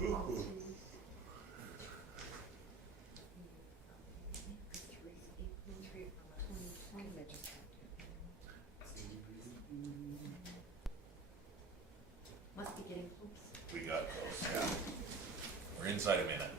Must be getting close. We got those, yeah. We're inside a minute.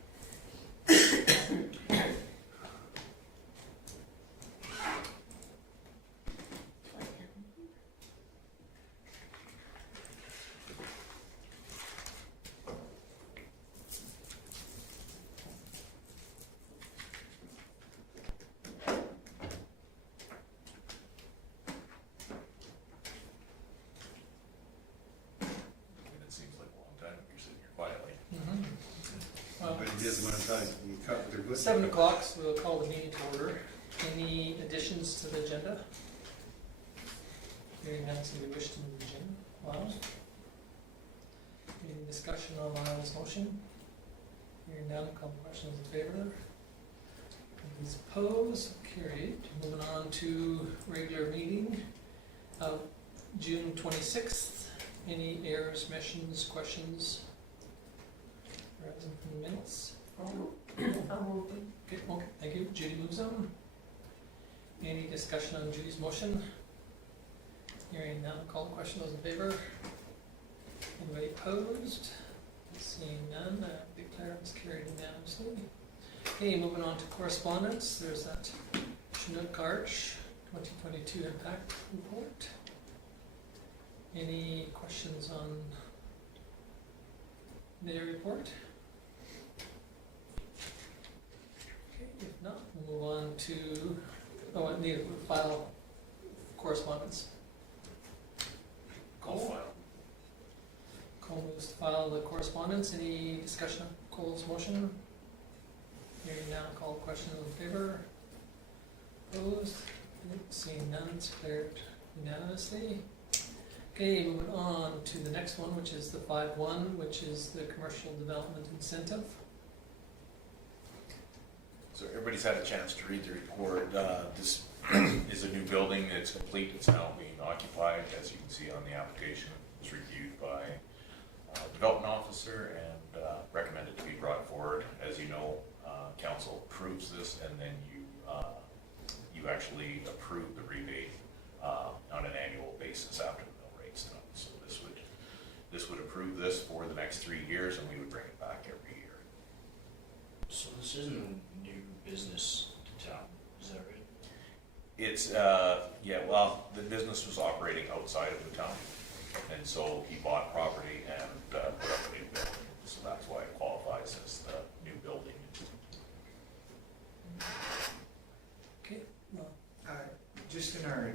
It seems like a long time if you're sitting here quietly. Well, But it is one time, you cut, they're good. 7 o'clock, so we'll call the meeting to order. Any additions to the agenda? Hearing none, so we wish to move the agenda. Miles? Any discussion on Miles' motion? Hearing none, call the questions in favor. Those opposed, carried. Moving on to regular meeting of June 26th. Any errors, omissions, questions? Arising from the minutes? Okay, thank you. Judy moves them. Any discussion on Judy's motion? Hearing none, call the question. Those in favor? Anybody opposed? Seeing none, declare it's carried unanimously. Okay, moving on to correspondence. There's that Chinook Arch 2022 impact report. Any questions on the report? Okay, if not, we'll move on to, I need to file correspondence. Call file. Cole moves to file the correspondence. Any discussion on Cole's motion? Hearing none, call the question. In favor? Opposed? Seeing none, it's declared unanimously. Okay, moving on to the next one, which is the 5-1, which is the commercial development incentive. So everybody's had a chance to read the report. This is a new building. It's complete. It's now being occupied. As you can see on the application, it's reviewed by development officer and recommended to be brought forward. As you know, council approves this, and then you actually approve the rebate on an annual basis after the mill rate's done. So this would approve this for the next 3 years, and we would bring it back every year. So this isn't a new business to town, is that right? It's yeah. Well, the business was operating outside of the town, and so he bought property and put up a new building. So that's why it qualifies as the new building. Okay, well, Just in our,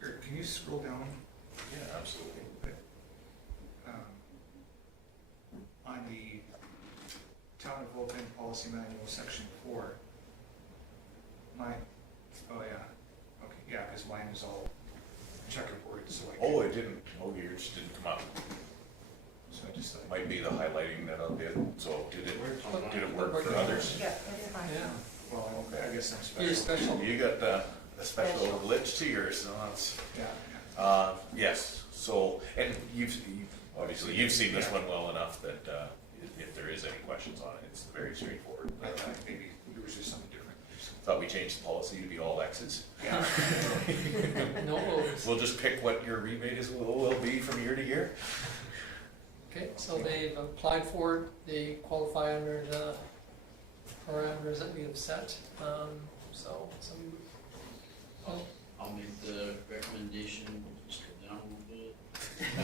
can you scroll down? Yeah, absolutely. On the Town of Vulcan Policy Manual, Section 4, oh yeah, okay, yeah, because mine is all checkerboard, so I Oh, it didn't. Oh, yours didn't come up. so I just thought. Might be the highlighting that I did. So did it work for Yeah. others? Yeah, it is fine. yeah. Well, I guess I'm special. You're special. You got a special glitch to yours, so that's. Yeah. Yes, so, and obviously you've seen this one well enough that if there is any questions on it, it's very straightforward. I thought maybe there was just something different. Thought we changed the policy to be all X's. Yeah. No O's. We'll just pick what your rebate will be from year to year. Okay, so they've applied for it. They qualify under the parameters that we have set. So I'll make the recommendation, just go down a little bit.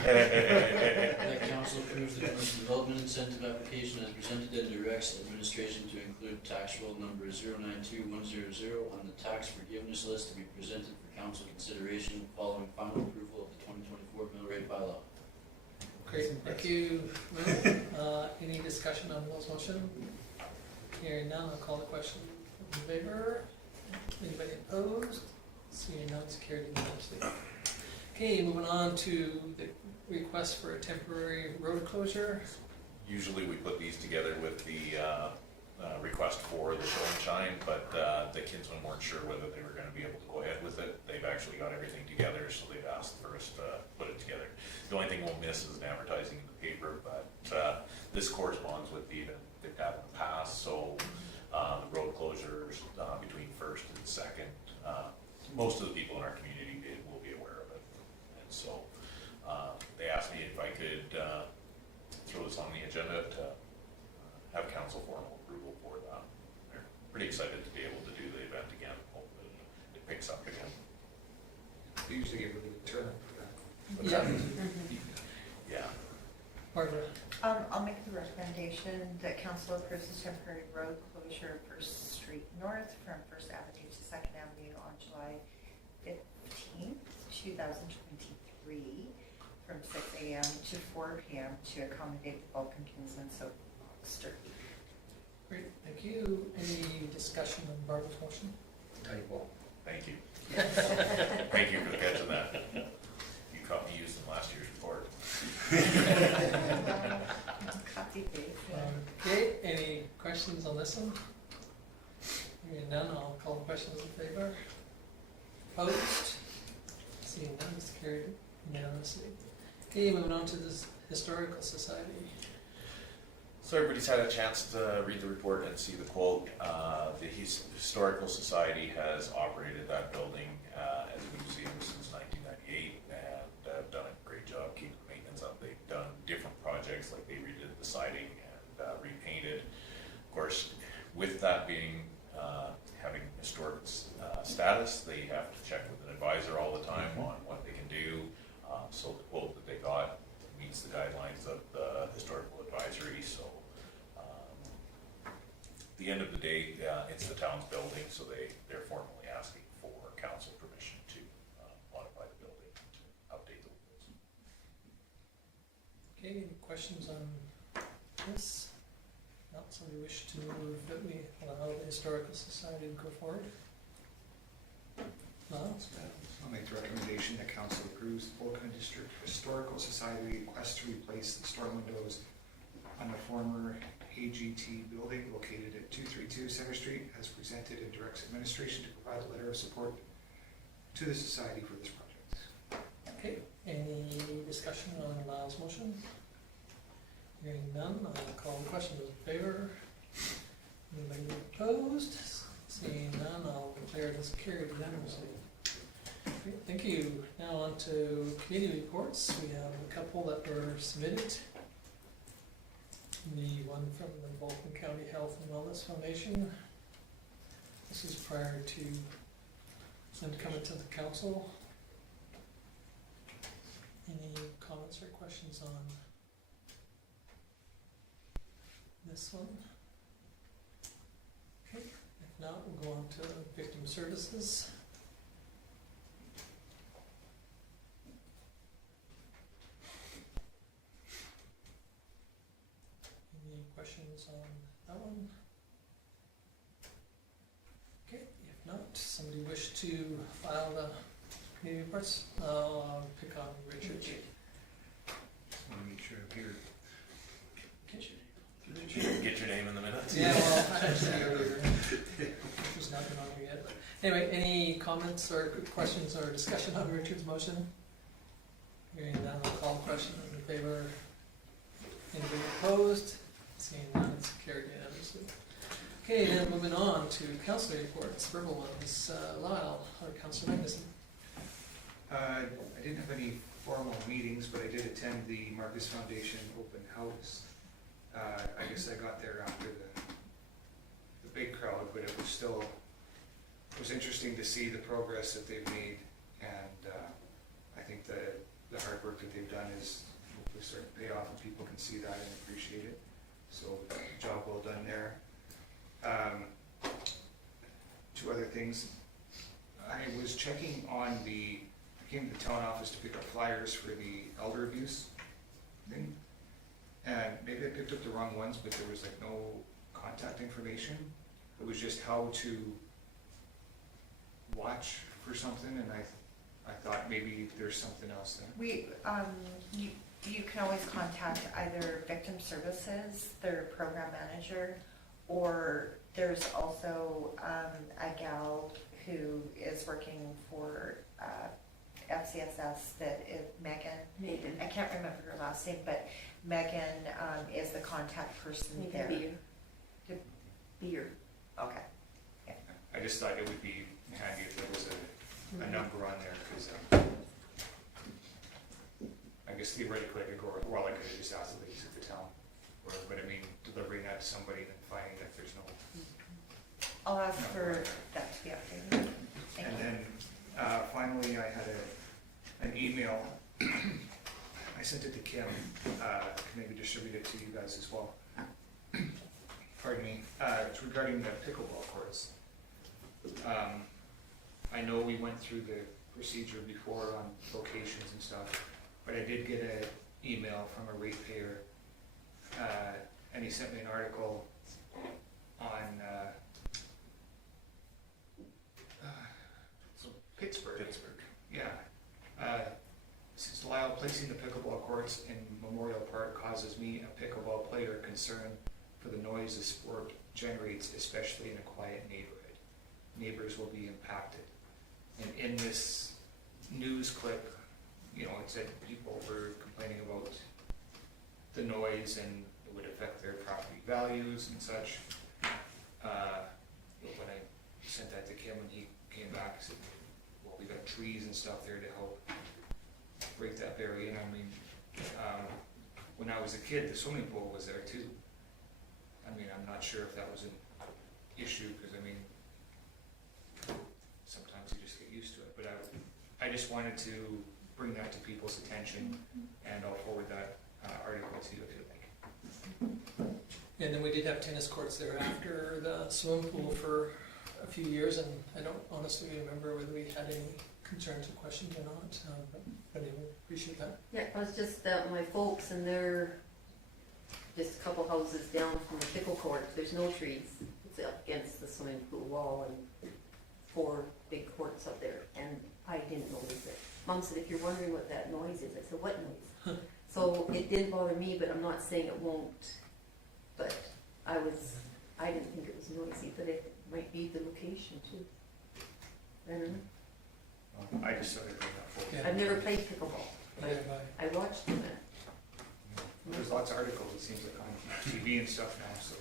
That council approves the commercial development incentive application as presented and directs administration to include tax roll number 092100 on the tax forgiveness list to be presented for council consideration following final approval of the 2024 mill rate bylaw. great, thank you, Will. Any discussion on Will's motion? Hearing none, I'll call the question. In favor? Anybody opposed? Seeing none, it's carried unanimously. Okay, moving on to the request for a temporary road closure. Usually we put these together with the request for the show and shine, but the Kinsmen weren't sure whether they were going to be able to go ahead with it. They've actually got everything together, so they've asked for us to put it together. The only thing we'll miss is an advertising in the paper, but this corresponds with the event they've had in the past, so the road closures between first and second, most of the people in our community will be aware of it. And so they asked me if I could throw this on the agenda to have council formal approval for that. They're pretty excited to be able to do the event again. Hope that it picks up again. They usually get really good turnout for that. Yeah. Yeah. Barbara? I'll make the recommendation that council approves the temporary road closure of First Street North from First Avenue to Second Avenue on July 15th, 2023, from 6 a.m. to 4 p.m. to accommodate the Vulcan, Kinsmen, soapbox derby. Great, thank you. Any discussion on Barbara's motion? Typo. Thank you. Thank you for catching that. You caught me using last year's report. Copy paste. Okay, any questions on this one? Hearing none, I'll call the questions in favor. Opposed? Seeing none, it's carried unanimously. Okay, moving on to this Historical Society. So everybody's had a chance to read the report and see the quote. The Historical Society has operated that building as a museum since 1998 and have done a great job keeping the maintenance up. They've done different projects, like they redid the siding and repainted. Of course, with that being having historic status, they have to check with an advisor all the time on what they can do. So the quote that they got meets the guidelines of the historical advisory. So at the end of the day, it's the town's building, so they're formally asking for council permission to modify the building to update the rules. Okay, any questions on this? Not somebody wish to move that we allow the Historical Society to go forward? No? I'll make the recommendation that council approves the Vulcan District Historical Society request to replace the storm windows on the former AGT building located at 232 Center Street as presented, and directs administration to provide a letter of support to the society for this project. Okay, any discussion on Lyle's motion? Hearing none, I'll call the question. Those in favor? Anybody opposed? Seeing none, I'll declare this carried unanimously. Great, thank you. Now on to committee reports. We have a couple that were submitted. The one from the Vulcan County Health and Wellness Foundation. This is prior to them coming to the council. Any comments or questions on this one? Okay, if not, we'll go on to victim services. Any questions on that one? Okay, if not, somebody wish to file the committee reports? I'll pick on Richard. Just want to make sure I'm here. Get your name in the minutes. Yeah, well, I actually earlier, there's nothing on here yet. But anyway, any comments or questions or discussion on Richard's motion? Hearing none, I'll call the question. Those in favor? Anybody opposed? Seeing none, it's carried unanimously. Okay, then moving on to councillor reports, verbal ones. Lyle, or Councillor Magnuson. I didn't have any formal meetings, but I did attend the Marcus Foundation open house. I guess I got there after the big crowd, but it was interesting to see the progress that they've made, and I think the hard work that they've done is hopefully starting to pay off, and people can see that and appreciate it. So, job well done there. Two other things. I was checking on I came to the town office to pick up flyers for the elder abuse thing. And maybe I picked up the wrong ones, but there was like no contact information. It was just how to watch for something, and I thought maybe there's something else there. We, you can always contact either Victim Services, their program manager, or there's also a gal who is working for FCSS that is Megan. Megan. I can't remember her last name, but Megan is the contact person there. Beer. Okay. I just thought it would be handy if there was a number on there, because I guess theoretically I could go, well, I could have just asked the ladies at the town, but I mean, delivering that to somebody and then finding that there's no. I'll ask for that to be updated. Thank And you. then finally, I had an email. I sent it to Kim, can maybe distribute it to you guys as well. Pardon me. It's regarding the pickleball courts. I know we went through the procedure before on locations and stuff, but I did get an email from a ratepayer, and he sent me an article on Pittsburgh. Yeah. Since Lyle, placing the pickleball courts in Memorial Park causes me, a pickleball player, concern for the noise the sport generates, especially in a quiet neighborhood. Neighbors will be impacted. And in this news clip, you know, it said people were complaining about the noise and it would affect their property values and such. When I sent that to Kim and he came back and said, well, we got trees and stuff there to help break that barrier. And I mean, when I was a kid, the swimming pool was there too. I mean, I'm not sure if that was an issue, because I mean, sometimes you just get used to it. But I just wanted to bring that to people's attention, and I'll forward that article to you if you like. And then we did have tennis courts there after the swimming pool for a few years, and I don't honestly remember whether we had any concerns or questions or not, but anyway, appreciate that. Yeah, it was just my folks, and they're just a couple houses down from the pickle court. There's no trees. It's up against the swimming pool wall and 4 big courts up there, and I didn't notice it. Mom said, if you're wondering what that noise is, I said, what noise? So it did bother me, but I'm not saying it won't. But I didn't think it was noisy, but it might be the location too. I don't know. I just started bringing that forward. Yeah. I've never played pickleball. Neither have I. I watched them. There's lots of articles, it seems like, on TV and stuff now, so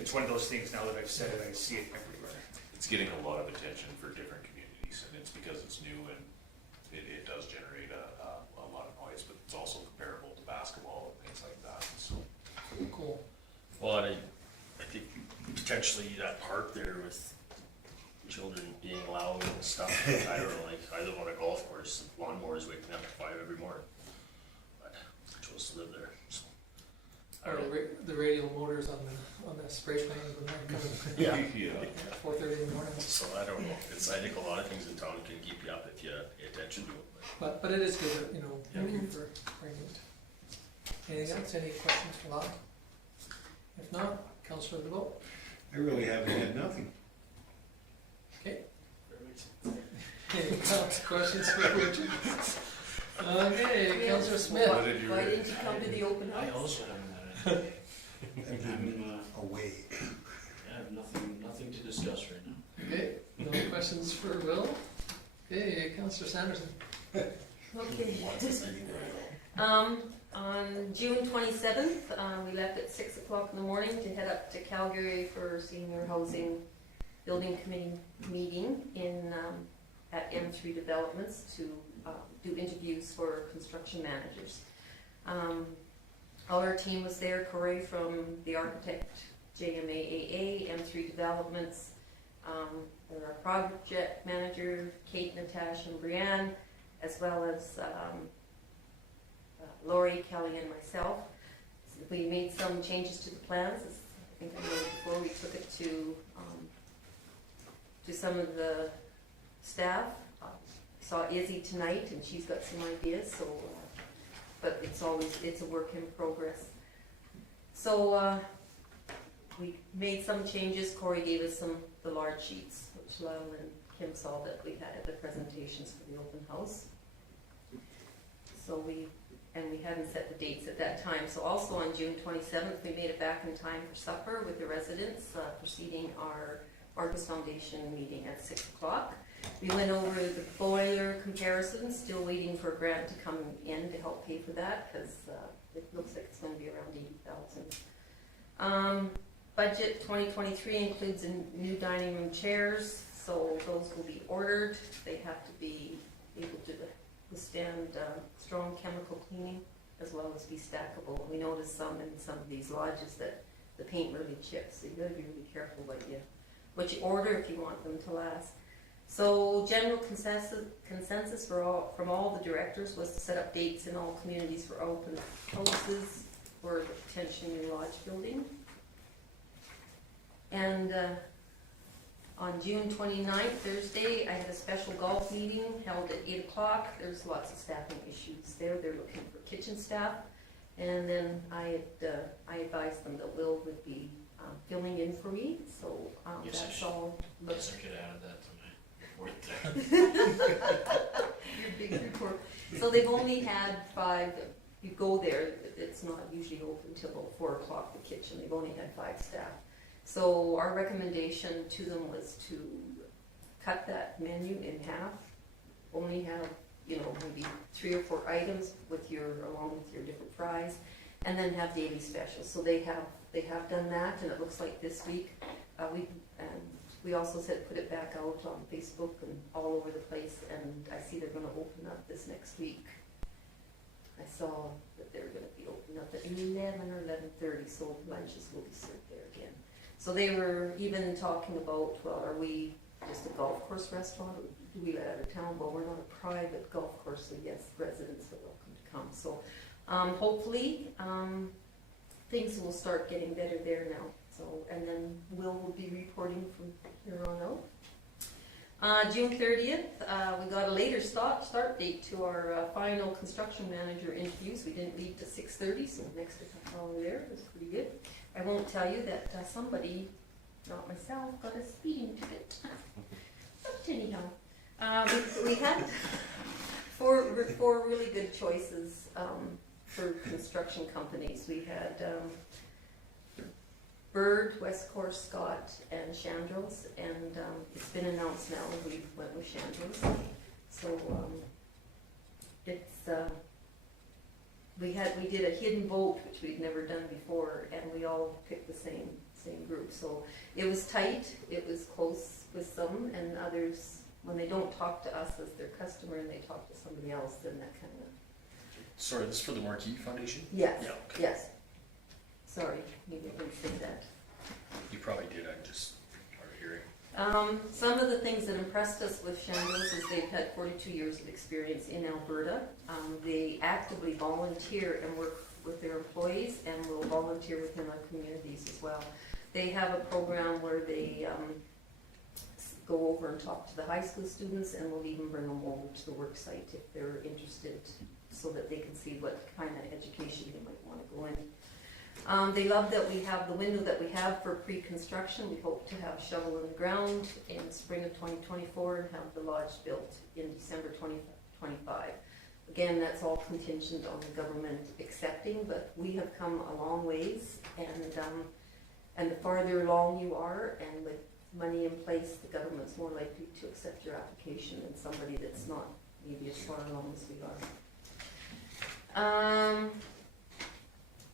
it's one of those things, now that I've said it, I see it everywhere. It's getting a lot of attention for different communities, and it's because it's new and it does generate a lot of noise, but it's also comparable to basketball and things like that, so. Cool. Well, and I think potentially that park there with children being loud and stuff, I don't know, like, I live on a golf course, lawnmowers waking me up at 5 every morning. But I chose to live there, so. I Or don't know. the radial motors on the spray plane when they're coming Yeah. at 4:30 in the morning. So I don't know, I think a lot of things in town can keep you up if you pay attention to it. But it is good that, thank you for bringing it. Anything else, any questions for Lyle? If not, Councillor DeBolt. I really haven't had nothing. Okay. Any questions for Richard? Okay, Councillor Smith. What did you Why read? didn't you come to the open I house? also haven't I've been away. I have nothing to discuss right now. Okay, no questions for Will? Okay, Councillor Sanderson. Okay. On June 27th, we left at 6 o'clock in the morning to head up to Calgary for Senior Housing Building Committee meeting at M3 Developments to do interviews for construction managers. All our team was there, Corey from the architect, JMAAA, M3 Developments, and our project manager, Kate, Natasha, and Brianne, as well as Lori, Kelly, and myself. We made some changes to the plans. As I think I mentioned before, we took it to some of the staff. Saw Izzy tonight, and she's got some ideas. So, but it's a work in progress. So we made some changes. Corey gave us the large sheets, which Lyle and Kim saw that we had at the presentations for the open house. So we hadn't set the dates at that time. So also on June 27th, we made it back in time for supper with the residents, preceding our Marcus Foundation meeting at 6 o'clock. We went over the boiler comparison, still waiting for a grant to come in to help pay for that, because it looks like it's gonna be around 80,000. Budget 2023 includes new dining room chairs, so those will be ordered. They have to be able to withstand strong chemical cleaning, as well as be stackable. We noticed some in some of these lodges that the paint really chips, so you gotta be really careful what you order if you want them to last. So general consensus from all the directors was to set up dates in all communities for open houses for the potential new lodge building. And on June 29th, Thursday, I had a special golf meeting held at 8 o'clock. There's lots of staffing issues there. They're looking for kitchen staff. And then I advised them that Will would be filling in for me. So Yes, that's all. Yes, I could add that to my report there. Your big report. So they've only had 5, you go there, it's not usually open until about 4 o'clock, the kitchen. They've only had 5 staff. So our recommendation to them was to cut that menu in half, only have, maybe 3 or 4 items along with your different fries, and then have daily specials. So they have done that, and it looks like this week, we also said put it back out on Facebook and all over the place, and I see they're gonna open up this next week. I saw that they're gonna be opening up at 11 or 11:30, so lunches will be served there again. So they were even talking about, well, are we just a golf course restaurant, or do we let out of town? Well, we're not a private golf course, so yes, residents are welcome to come. So hopefully things will start getting better there now. So, and then will be reporting from here on out. June 30th, we got a later start date to our final construction manager interviews. We didn't leave till 6:30, so next half hour there was pretty good. I won't tell you that somebody, not myself, got a speeding ticket. But anyhow, we had four really good choices for construction companies. We had Bird, West Course, Scott, and Chandros, and it's been announced now we went with Chandros. So we did a hidden vote, which we'd never done before, and we all picked the same group. So it was tight, it was close with some, and others, when they don't talk to us as their customer and they talk to somebody else, then that kind of. Sorry, this is for the Marquee Foundation? Yes, Yeah, okay. yes. Sorry, maybe I didn't say that. You probably did, I'm just hard of hearing. Some of the things that impressed us with Chandros is they've had 42 years of experience in Alberta. They actively volunteer and work with their employees, and will volunteer within our communities as well. They have a program where they go over and talk to the high school students, and will even bring them over to the work site if they're interested, so that they can see what kind of education they might want to go in. They love that we have the window that we have for pre-construction. We hope to have shovel in the ground in spring of 2024 and have the lodge built in December 2025. Again, that's all contingent on the government accepting, but we have come a long ways, and the farther along you are, and with money in place, the government's more likely to accept your application than somebody that's not maybe as far along as we are.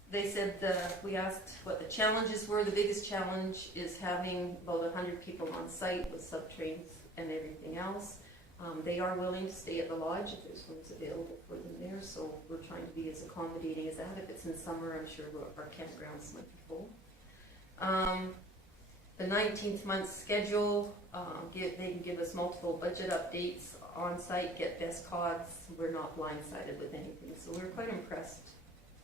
They said, we asked what the challenges were. The biggest challenge is having about 100 people on site with sub-trains and everything else. They are willing to stay at the lodge if there's rooms available for them there, so we're trying to be as accommodating as that. If it's in summer, I'm sure our campgrounds might be full. The 19th month schedule, they can give us multiple budget updates on site, get best cods. We're not blindsided with anything, so we're quite impressed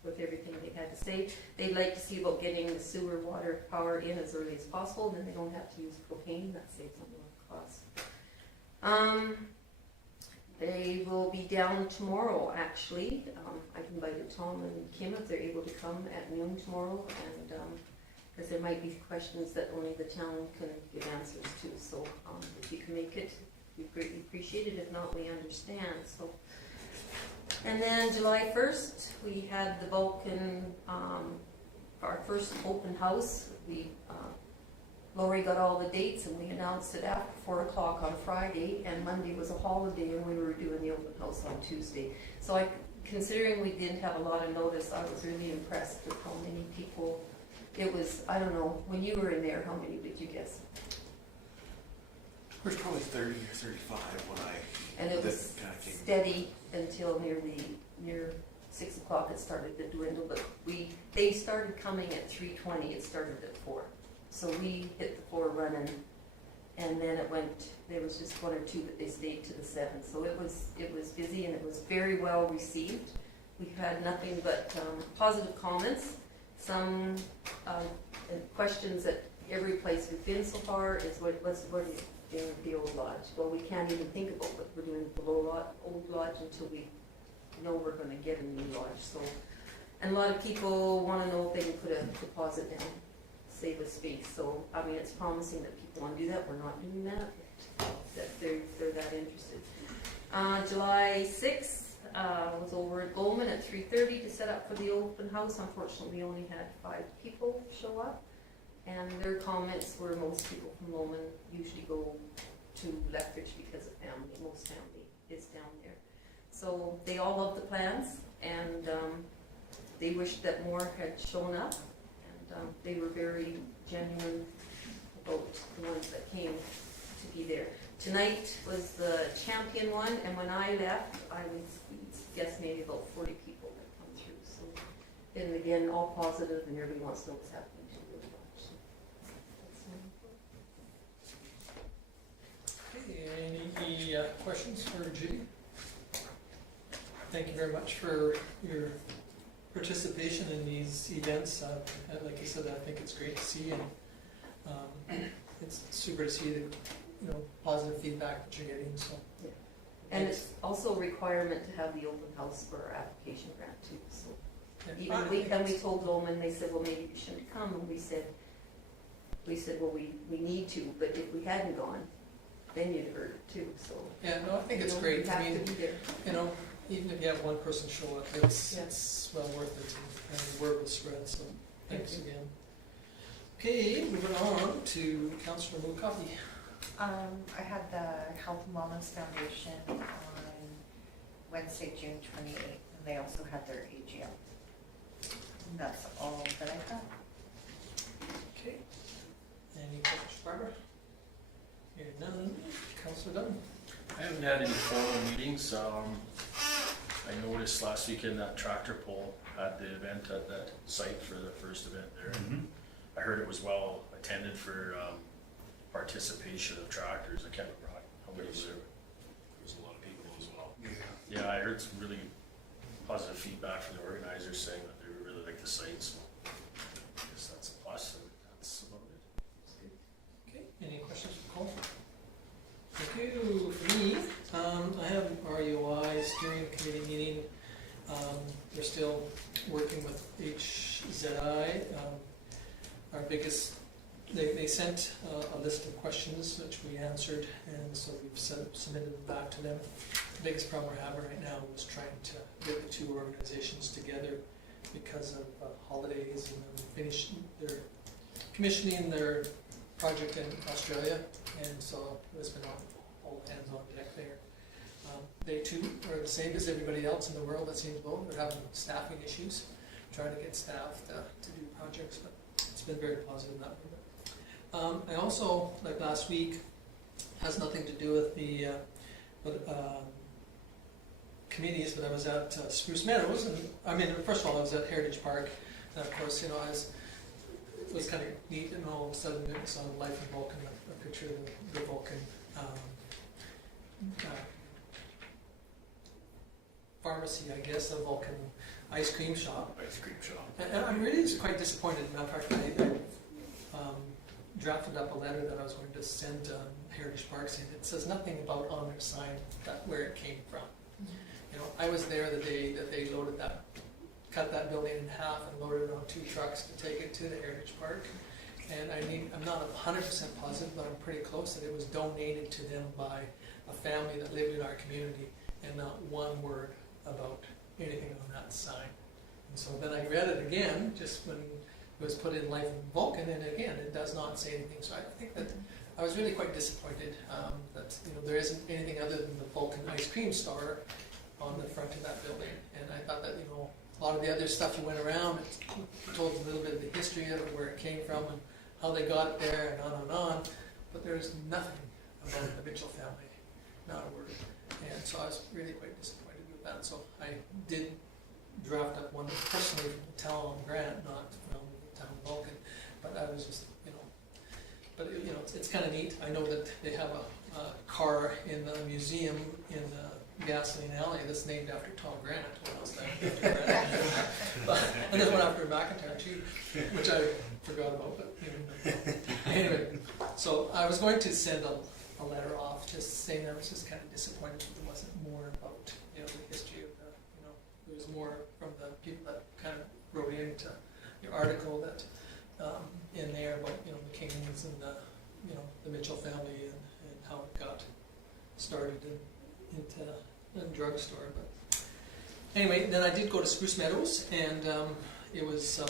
with everything they had to say. They'd like to see about getting the sewer, water, power in as early as possible, and then they don't have to use propane. That saves them a lot of cost. They will be down tomorrow, actually. I've invited Tom and Kim if they're able to come at noon tomorrow, and because there might be questions that only the town can give answers to. So if you can make it, we greatly appreciate it. If not, we understand. So. And then July 1st, we had the Vulcan, our first open house. We Lori got all the dates and we announced it after 4 o'clock on Friday, and Monday was a holiday and we were doing the open house on Tuesday. So considering we didn't have a lot of notice, I was really impressed with how many people. It was, I don't know, when you were in there, how many did you guess? There's probably 30 or 35 when I. And it was kinda came. steady until near 6 o'clock it started to dwindle, but they started coming at 3:20, it started at 4. So we hit the floor running, and then there was just 1 or 2 that they stayed to the 7. So it was busy and it was very well received. We've had nothing but positive comments. Some questions at every place we've been so far is what is in the old lodge? Well, we can't even think about what we're doing with the old lodge until we know we're going to get a new lodge. So, and a lot of people want to know if they can put a deposit down, save a space. So, I mean, it's promising that people want to do that. We're not doing that. That they're that interested. July 6th. Was over at Goldman at 3:30 to set up for the open house. Unfortunately, we only had 5 people show up, and their comments were most people from Lowman usually go to Lethbridge because of family. Most family is down there. So they all love the plans, and they wished that more had shown up, and they were very genuine about the ones that came to be there. Tonight was the champion one, and when I left, I would guess maybe about 40 people that come through. So, and again, all positive, and everybody wants to know what's happening to really much. So, Okay, any questions for Judy? Thank you very much for your participation in these events. Like you said, I think it's great to see, and it's super to see the positive feedback that you're getting. So. yeah. And it's also a requirement to have the open house for our application grant too. So even we told Lowman, they said, well, maybe you shouldn't come, and we said, well, we need to, but if we hadn't gone, then you'd heard it too. So yeah, no, I think it's great. I mean, to be there. Even if you have one person show up, it's well worth it, and the word will spread. So thanks again. Okay, moving on to Councillor Coffey. I had the Health and Wellness Foundation on Wednesday, June 28th, and they also had their AGM. And that's all that I got. Okay. Any questions, Barbara? Hearing none. Councillor Dunham. I haven't had any formal meetings. I noticed last weekend that tractor pull at the event at that site for the first event there. I heard it was well attended for participation of tractors. I can't remember how many was there. There's a lot of people as well. Yeah, I heard some really positive feedback from the organizers saying that they really like the site, so I guess that's a plus, and that's about it. Okay. Any questions for Cole? Thank you. For me, I have an RUI steering committee meeting. We're still working with HZI. Our biggest, they sent a list of questions which we answered, and so we've submitted them back to them. The biggest problem we're having right now is trying to get the two organizations together because of holidays and they're commissioning their project in Australia, and so there's been all hands on deck there. They too are the same as everybody else in the world that seems low. They're having staffing issues, trying to get staff to do projects, but it's been very positive in that regard. I also, like last week, has nothing to do with the committees, but I was at Spruce Meadows, and I mean, first of all, I was at Heritage Park, and of course, it was kind of neat, and all of a sudden it was on Life in Vulcan, a picture of the Vulcan pharmacy, I guess, the Vulcan ice cream shop. Ice cream shop. And I'm really quite disappointed. Matter of fact, I drafted up a letter that I was going to send to Heritage Park saying it says nothing about on their sign where it came from. I was there the day that they cut that building in half and loaded it on 2 trucks to take it to the Heritage Park. And I'm not 100% positive, but I'm pretty close that it was donated to them by a family that lived in our community, and not one word about anything on that sign. And so then I read it again just when it was put in Life in Vulcan, and again, it does not say anything. So I think that I was really quite disappointed that there isn't anything other than the Vulcan ice cream store on the front of that building. And I thought that a lot of the other stuff you went around, it told a little bit of the history of it, where it came from, and how they got it there, and on and on. But there's nothing about the Mitchell family, not a word. And so I was really quite disappointed with that. So I did draft up one personally from the town grant, not from the town of Vulcan. But I was just, but it's kind of neat. I know that they have a car in the museum in Gasoline Alley that's named after Tom Grant. What else named after Grant? And there's one after McIntyre too, which I forgot about. But anyway, so I was going to send a letter off, just saying I was just kind of disappointed that there wasn't more about the history of there was more from the people that kind of wrote into the article that in there about the Kings and the Mitchell family and how it got started into a drugstore. But anyway, then I did go to Spruce Meadows, and it was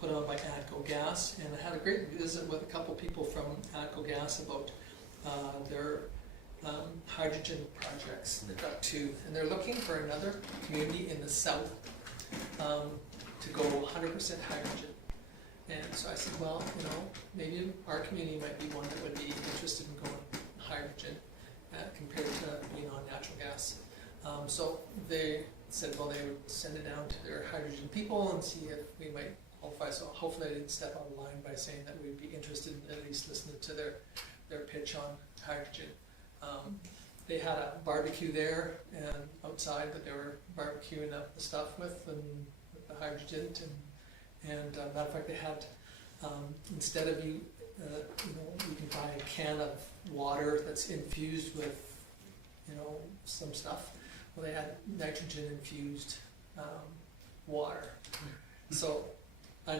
put on by ATCO Gas, and I had a great visit with a couple people from ATCO Gas about their hydrogen projects. They've got two, and they're looking for another community in the south to go 100% hydrogen. And so I said, well, maybe our community might be one that would be interested in going hydrogen compared to being on natural gas. So they said, well, they would send it down to their hydrogen people and see if we might qualify. So hopefully I didn't step out of line by saying that we'd be interested in at least listening to their pitch on hydrogen. They had a barbecue there and outside that they were barbecuing up the stuff with the hydrogen. And matter of fact, they had instead of you can buy a can of water that's infused with some stuff. Well, they had nitrogen infused water. So I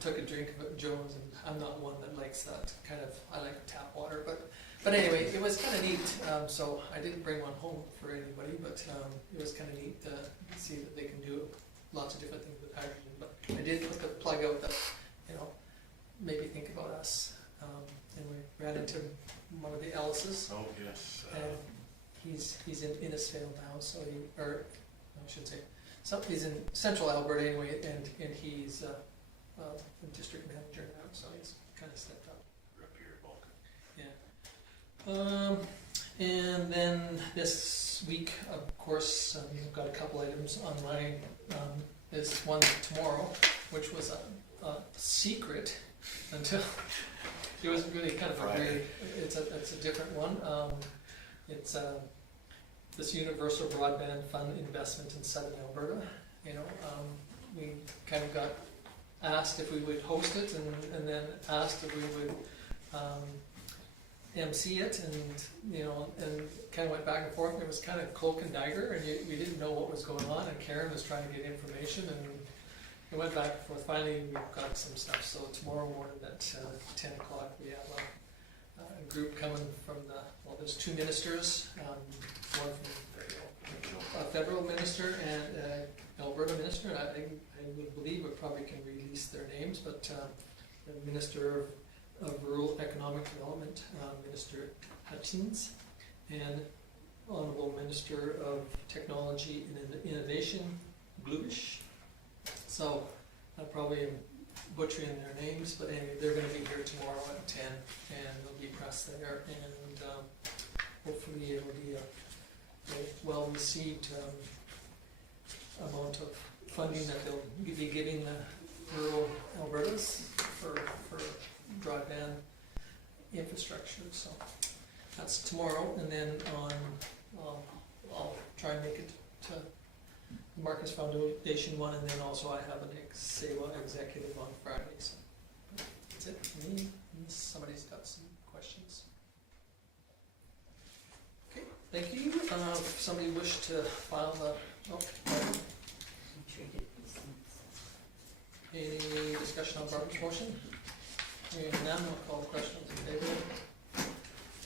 took a drink of it, Jones, and I'm not one that likes that kind of. I like tap water, but anyway, it was kind of neat. So I didn't bring one home for anybody, but it was kind of neat to see that they can do lots of different things with hydrogen. But I did put the plug out that maybe think about us. And we ran into one of the Ellises. Oh, yes. And he's in Innisfail now, so I should say, he's in central Alberta anyway, and he's a district manager now, so he's kind of stepped up. We're up here at Vulcan. Yeah. And then this week, of course, we've got a couple items on my, there's one tomorrow, which was a secret until it was really kind of a really, it's a different one. It's this Universal Broadband Fund investment in Southern Alberta. We kind of got asked if we would host it, and then asked if we would MC it, and kind of went back and forth. It was kind of cloak and dagger, and we didn't know what was going on. And Karen was trying to get information, and it went back and forth. Finally, we got some stuff. So tomorrow morning at 10 o'clock, we have a group coming from there's two ministers, one from a federal minister and an Alberta minister. And I would believe we probably can release their names, but the Minister of Rural Economic Development, Minister Hutchins, and Honourable Minister of Technology and Innovation, Glubish. So I probably am butchering their names, but anyway, they're going to be here tomorrow at 10, and there'll be press there, and hopefully it'll be a well-received amount of funding that they'll be giving the rural Albertas for broadband infrastructure. So that's tomorrow, and then I'll try and make it to the Marcus Foundation one, and then also I have an CAO executive on Friday. So that's it for me, unless somebody's got some questions. Okay, thank you. If somebody wished to file any discussion on Barbara's motion? Hearing none, we'll call the question in favor.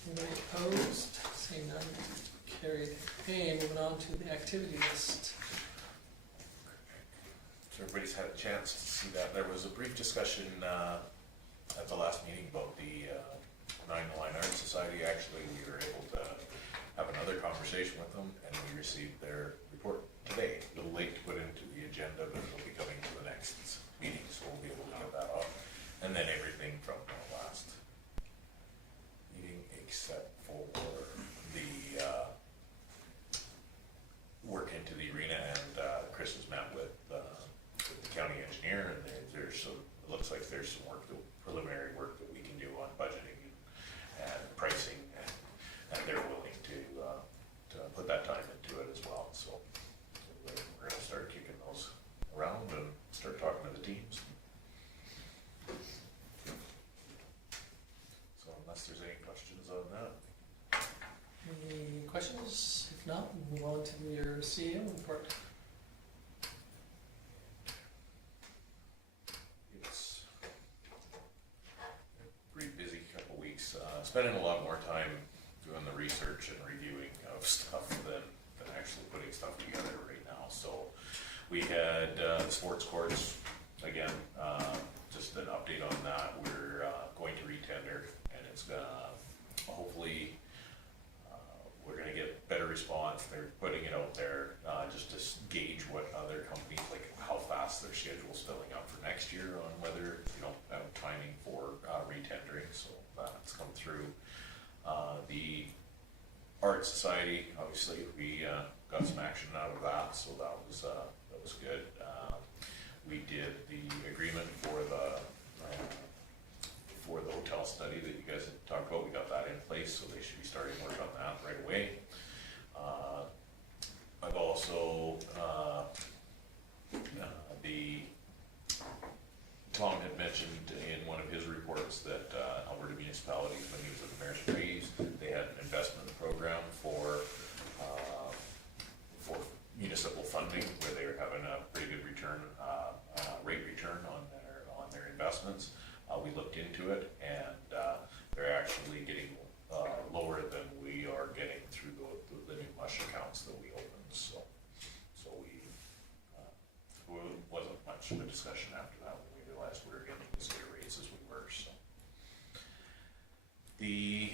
Anybody opposed? Seeing none, carried. Okay, moving on to the activity list. So everybody's had a chance to see that. There was a brief discussion at the last meeting about the Nine Line Art Society. Actually, we were able to have another conversation with them, and we received their report today. A little late to put into the agenda, but it'll be coming to the next meeting, so we'll be able to get that off. And then everything from the last meeting, except for the work into the arena, and Chris has met with the county engineer, and there's some, it looks like there's some work, preliminary work that we can do on budgeting and pricing, and they're willing to put that time into it as well. So we're gonna start kicking those around and start talking to the teams. So unless there's any questions on that. Any questions? If not, we'll move on to your CAO report. It's a pretty busy couple weeks. Spending a lot more time doing the research and reviewing of stuff than actually putting stuff together right now. So we had the sports courts again. Just an update on that. We're going to retender, and it's gonna hopefully. We're going to get better response. They're putting it out there just to gauge what other companies, like how fast their schedule's filling up for next year on whether, timing for retendering. So that's come through. The Art Society, obviously, we got some action out of that, so that was good. We did the agreement for the hotel study that you guys had talked about. We got that in place, so they should be starting work on that right away. I've also, Tom had mentioned in one of his reports that Alberta municipalities, when he was at the Mayor's Freeze, they had an investment program for municipal funding where they were having a pretty good return, rate return on their investments. We looked into it, and they're actually getting lower than we are getting through the new mush accounts that we opened. So wasn't much of a discussion after that when we realized we were getting as good a rates as we were. So the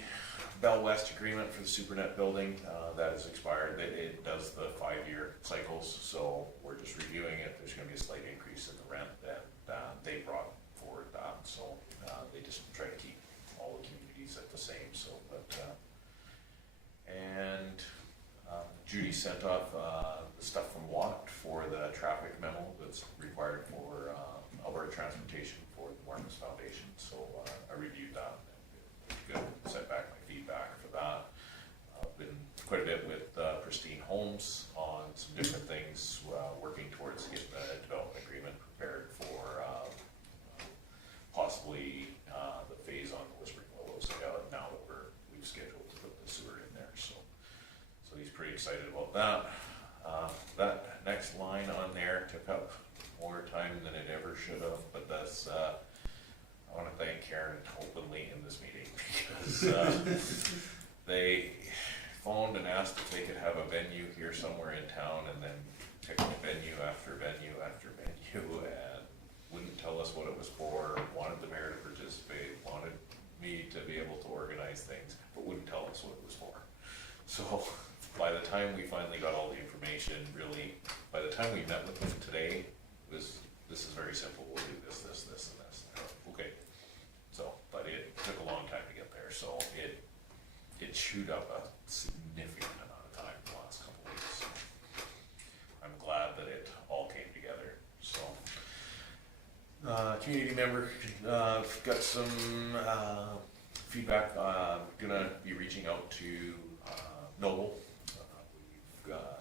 Bell West agreement for the Supernet building that has expired. It does the 5-year cycles, so we're just reviewing it. There's going to be a slight increase in the rent, and they brought forward that. So they just try to keep all the communities at the same. So, Judy sent off the stuff from Watt for the traffic memo that's required for Alberta Transportation for the Marcus Foundation. So I reviewed that. Good. Sent back my feedback for that. Been quite a bit with Pristine Homes on some different things, working towards getting the development agreement prepared for possibly the phase on the Whispering Willows now that we've scheduled to put the sewer in there. So he's pretty excited about that. That next line on there took up more time than it ever should have, but that's I want to thank Karen openly in this meeting because they phoned and asked if they could have a venue here somewhere in town, and then picked venue after venue after venue, and wouldn't tell us what it was for, wanted the mayor to participate, wanted me to be able to organize things, but wouldn't tell us what it was for. So by the time we finally got all the information, really, by the time we met with them today, this is very simple. We'll do this, and this. Okay. So, but it took a long time to get there. So it chewed up a significant amount of time in the last couple of weeks. So I'm glad that it all came together. So community member got some feedback. Gonna be reaching out to Noble.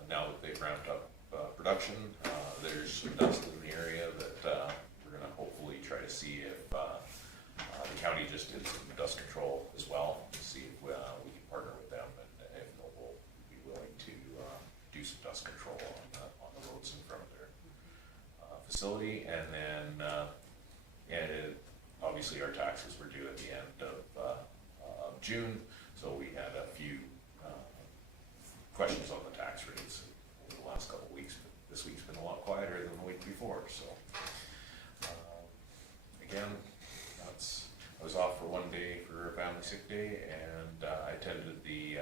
Now that they've ramped up production, there's some dust in the area that we're gonna hopefully try to see if the county just did some dust control as well, to see if we can partner with them, and if Noble would be willing to do some dust control on the roads in front of their facility. And then obviously our taxes were due at the end of June, so we had a few questions on the tax rates over the last couple of weeks. this week's been a lot quieter than the week before, so. Again, I was off for one day for a family sick day, and I attended the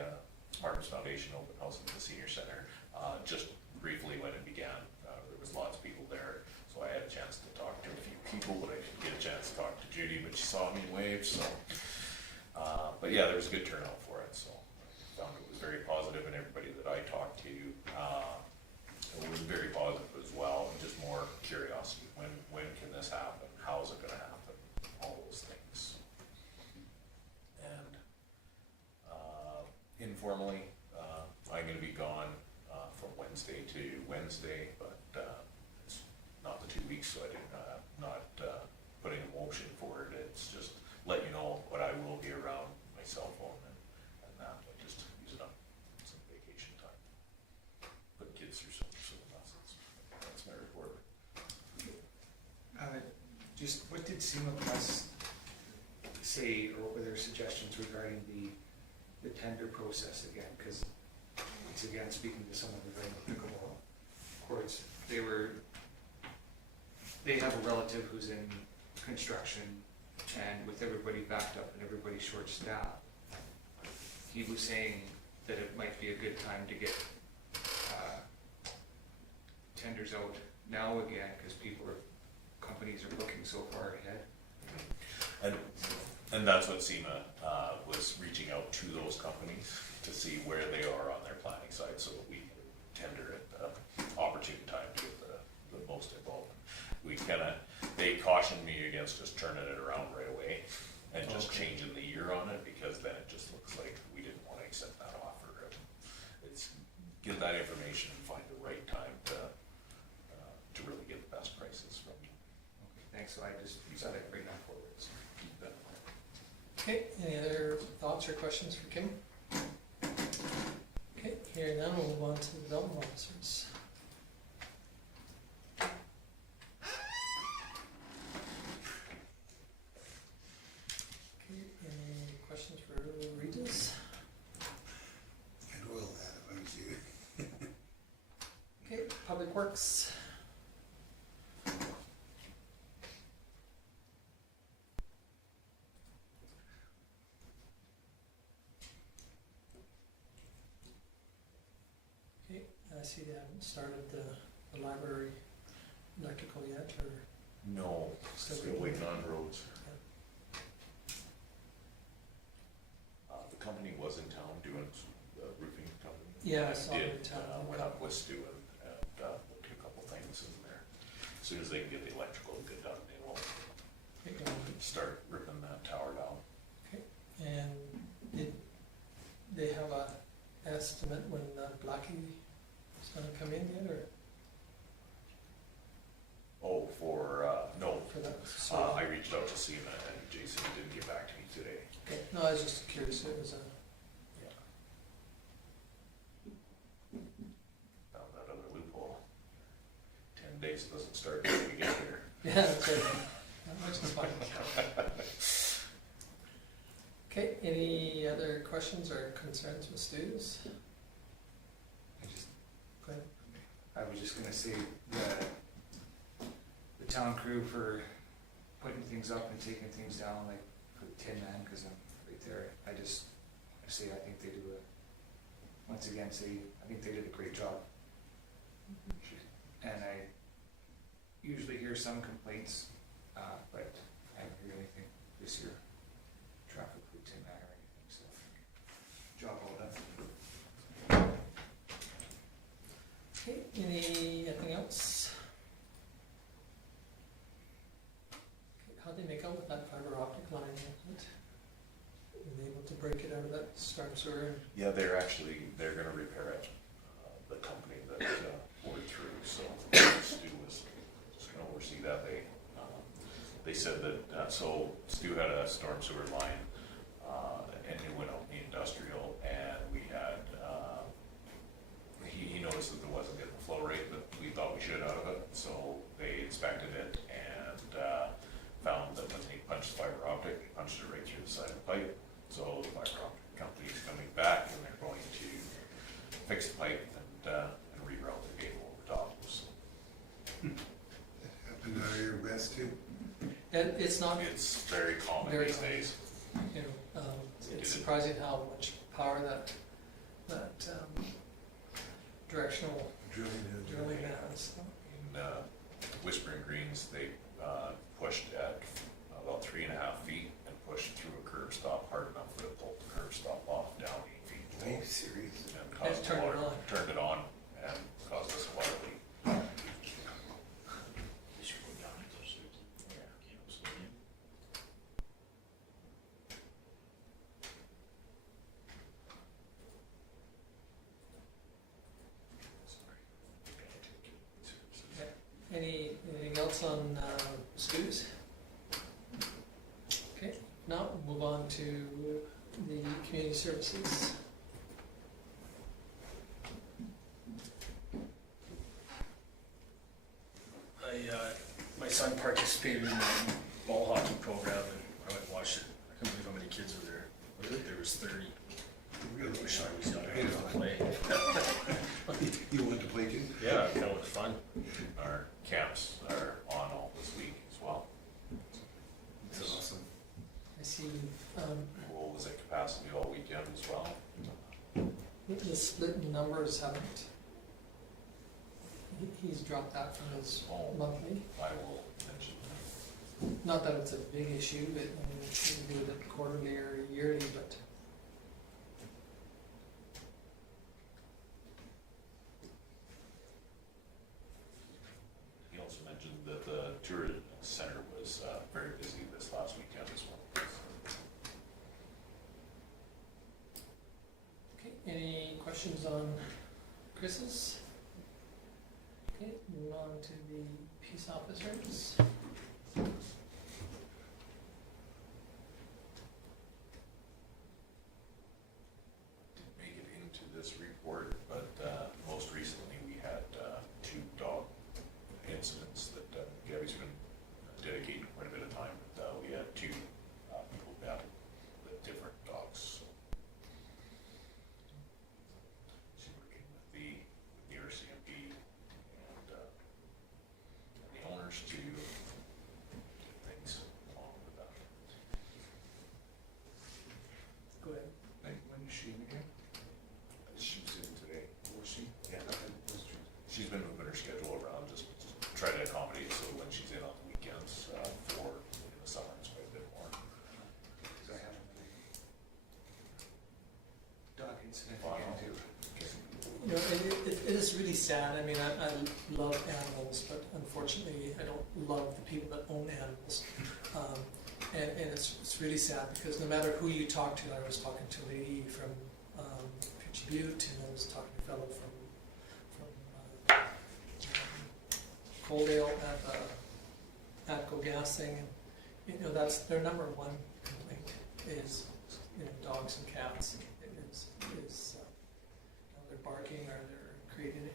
Marcus Foundation Open House at the Senior Center, just briefly when it began. There was lots of people there, so I had a chance to talk to a few people, but I didn't get a chance to talk to Judy, but she saw me and waved, so. But yeah, there was a good turnout for it, so I found it was very positive, and everybody that I talked to was very positive as well, and just more curiosity. When can this happen? How's it gonna happen? All those things. And informally, I'm gonna be gone from Wednesday to Wednesday, but it's not the 2 weeks, so I did not putting a motion for it. It's just let you know what I will be around my cell phone and that, but just use it on some vacation time. Put kids through some lessons. That's my report. Just what did SEMA Plus say, or what were their suggestions regarding the tender process again? Because it's again speaking to some of the very applicable courts. They have a relative who's in construction, and with everybody backed up and everybody short-staffed, he was saying that it might be a good time to get tenders out now again, because companies are looking so far ahead. And that's what SEMA was reaching out to those companies to see where they are on their planning side, so that we can tender at the opportune time to get the most involvement. They cautioned me against just turning it around right away and just changing the year on it, because then it just looks like we didn't want to accept that offer. It's get that information and find the right time to really get the best prices from you. Okay, thanks. So I just said it right now forward. So. Okay, any other thoughts or questions for Kim? Okay, here now we'll move on to the development officers. Okay, any questions for Regis? I'd oil that if I was you. Okay, Public Works. Okay, I see they haven't started the library electrical yet, or? No, still waiting on roads. The company was in town doing roofing company. Yeah, I And saw it in town. went up with Stu and looked at a couple things in there. As soon as they can get the electrical good done, they will start ripping that tower down. Okay, and did they have a estimate when Blackie is gonna come in yet, or Oh, no, for that? I reached out to SEMA and Jason didn't get back to me today. Okay, no, I was just curious, it was a, Found that other loophole. 10 days doesn't start until you get here. yeah, that's right, which is fine. Okay, any other questions or concerns with students? Go ahead. I was just gonna say the town crew for putting things up and taking things down, like for the Tin Man, because I'm right there. I think they do I think they did a great job. And I usually hear some complaints, but I haven't heard anything this year. Traffic with Tin Man or anything, so job well done. Okay, anything else? Okay, how'd they make out with that fiber optic line? Were they able to break it out of that storm sewer? Yeah, they're gonna repair it, the company that poured through, so Stu was just gonna oversee that. They said that, so Stu had a storm sewer line, and it went out in the industrial, and we had, he noticed that there wasn't getting the flow rate that we thought we should out of it, so they inspected it and found that when they punched fiber optic, they punched it right through the side of the pipe. So the fiber optic company is coming back and they're going to fix the pipe and reroute the cable over top. So it's very common Very these common. days. You know, it's surprising how much power that directional drilling has. In Whispering Greens, they pushed at about 3.5 feet and pushed through a curb stop hard enough that it pulled the curb stop off down 8 feet. Are you serious? And caused turned it water, on. turned it on and caused us a water leak. They should go down and touch it. Okay, absolutely. Anything else on schools? Okay, now we'll move on to the community services. My son participated in the ball hockey program, and I went and watched it. I couldn't believe how many kids were there. I think there was 30. I wish I was younger to play. You want to play too? Yeah, that was fun. Our camps are on all this week as well. That's awesome. I see Pool was at capacity all weekend as well. the split in numbers haven't. He's dropped that from his monthly. I will mention that. Not that it's a big issue, but I mean, you can do it quarterly or yearly, but He also mentioned that the tourism center was very busy this last weekend as well. okay. Any questions on Chris's? Okay, moving on to the peace officers. Didn't make it into this report, but most recently we had 2 dog incidents that Gabby's been dedicating quite a bit of time. We had 2 people down with different dogs. So she's working with the RCMP and the owners to get things along with that. Go ahead. When is she in again? She's in today. Was she? Yeah. She's been moving her schedule around just to try to accommodate so when she's in on the weekends for in the summer it's quite a bit more. Because I haven't really. Dog incident Wow. again too. You know, it is really sad. I mean, I love animals, but unfortunately, I don't love the people that own animals. And it's really sad because no matter who you talk to, I was talking to a lady from Pitchy Butte, and I was talking to a fellow from Coaldale at Go Gas thing, and you know that's their number one complaint is dogs and cats. Is they're barking or they're creating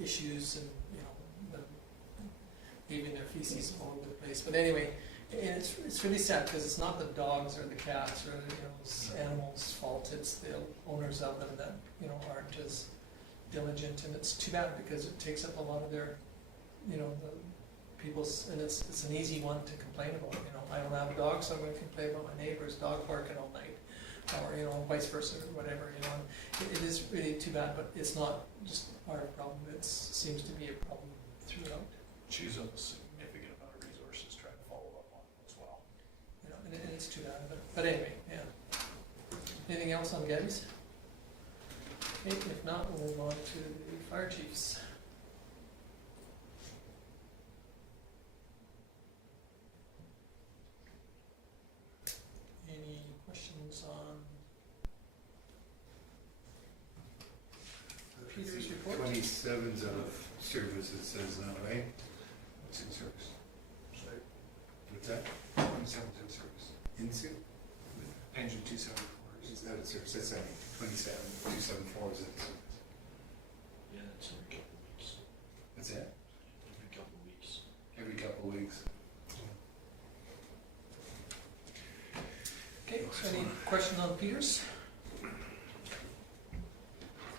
issues and them leaving their feces all over the place. But anyway, and it's really sad because it's not the dogs or the cats or those animals' fault. It's the owners of them that aren't as diligent, and it's too bad because it takes up a lot of their the people's, and it's an easy one to complain about. I don't have a dog, so I'm going to complain about my neighbor's dog barking all night, or vice versa, or whatever. It is really too bad, but it's not just our problem. It seems to be a problem throughout. She's a significant amount of resources trying to follow up on as well. And it's too bad, but anyway, yeah. Anything else on Gabby's? Okay, if not, we'll move on to the fire chiefs. Any questions on Peter's report? 27's out of service, it says now, right? It's in service. What's that? 27's in service. Insu? Engine 274 Is is. that a service? That's only 27, 274 is in service. Yeah, it's every couple of weeks. What's that? Every couple of weeks. Every couple of weeks. Okay, so any questions on Peters?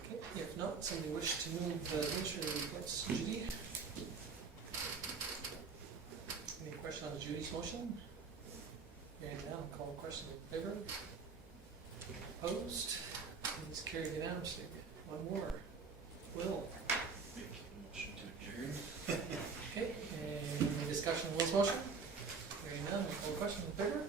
Okay, if not, somebody wish to move the administrative reports. Judy? Any question on Judy's motion? questions in favor? Opposed? It's carried unanimously. One more. Will. Motion to adjourn. Okay, any discussion on Will's motion? Hearing none, we'll call the question in favor?